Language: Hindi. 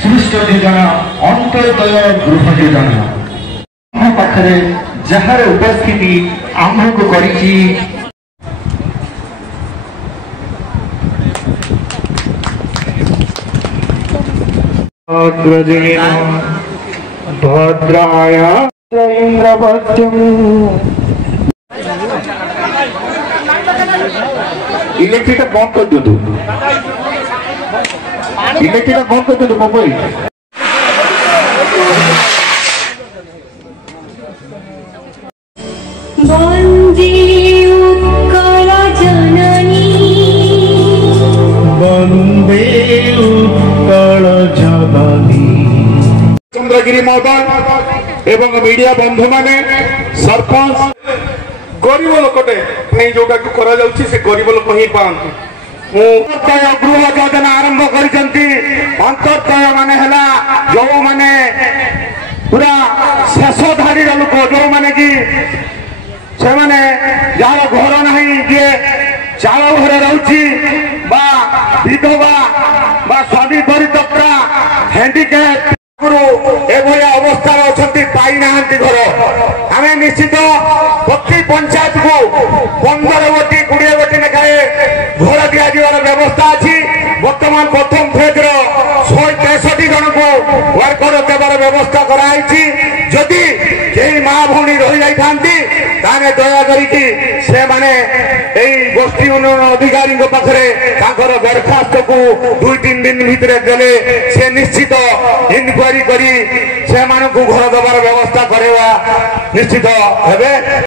सृष्ट योजना अंत्योदय गृह योजना पाखे जार उपस्थिति आरंभ कर भद्राय इलेक्ट्रिक बंद कर दो इलेक्ट्रिक बंद कर दो मोबाइल वंदे उत्कल जननी वंदे उत्कल जननी चंद्रगिरी महोदय एवं मीडिया बंधु माने सरपंच गरीब लोकटे नहीं जोटा को करा जाउची से गरीब लोक ही पांती गृह योजना आरंभ करिसंती अंतर्तय माने हला जो माने पूरा शेष धारी लोक जो माने की से माने यार घर नहीं जे चाल घर रहउची बा विधवा बा स्वामी परित्यक्ता हैंडिकैप अवस्था पाई ना घर आम निश्चित प्रति पंचायत को 15 गोटी 20 गोटी लेखाए घर दिजार व्यवस्था अच्छी बर्तमान प्रथम फेज 163 जन को वर्कर देवार व्यवस्था कराई जदि कई माँ भौणी रही जाते दया कर गोष्ठी उन्नयन अधिकारी पाखे दरखास्त को 2-3 दिन भितर देले से निश्चित इनक्वारी करी से घर देवार व्यवस्था करवा निश्चित हेबे।